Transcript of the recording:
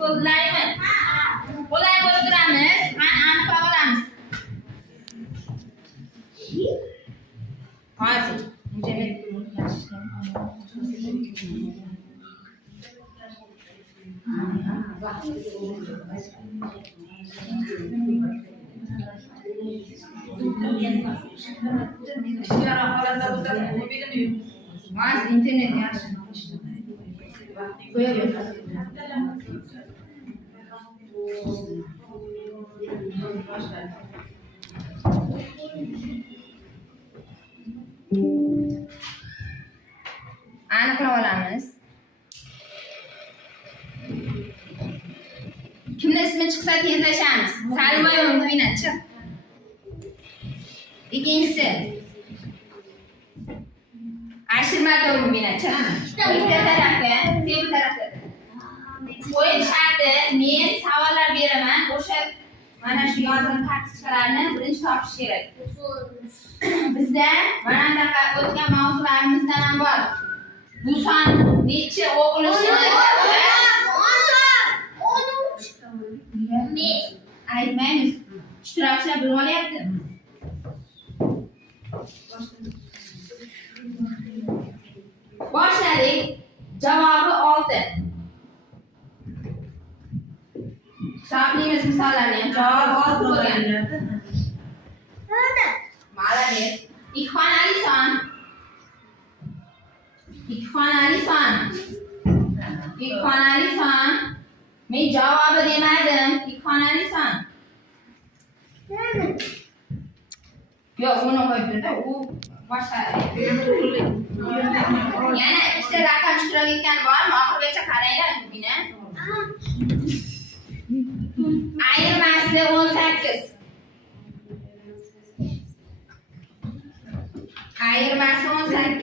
Qo'llaymi? Qo'lay bo'lib turamiz. Qani aniqlab olamiz. Hozir internet yaxshi. Qo'yaver. Aniqlab olamiz. Kimning ismi chiqsa tezlashamiz. Salimoyeva Mubinachi. Ikkinchisi Ashirmatova Mubinachi. Bitta tarafga, bu tarafga. O'yin sharti men savollar beraman. O'sha mana shu yozilgan tartiblarni birinchi topish kerak. Bizda mana bunaqa o'tgan mavzularimizdan ham bor. Bu son necha o'qilishini aytmaymiz. Ishtirokchilar bilib olyapti. Boshladik. Javobi 6. Hisoblaymiz misollarni ham. Javob 6 bo'lgan. Молодец. Ikki xonali son. Ikki xonali son. Men javobi demadim. Ikki xonali son. Yo'q, uni qo'yib-da, u boshqa. Yana ikkita raqam ishtirok etgan bormi? Oxirigacha qaranglar buni. Ayirmasi 18. Ayirmasi 18.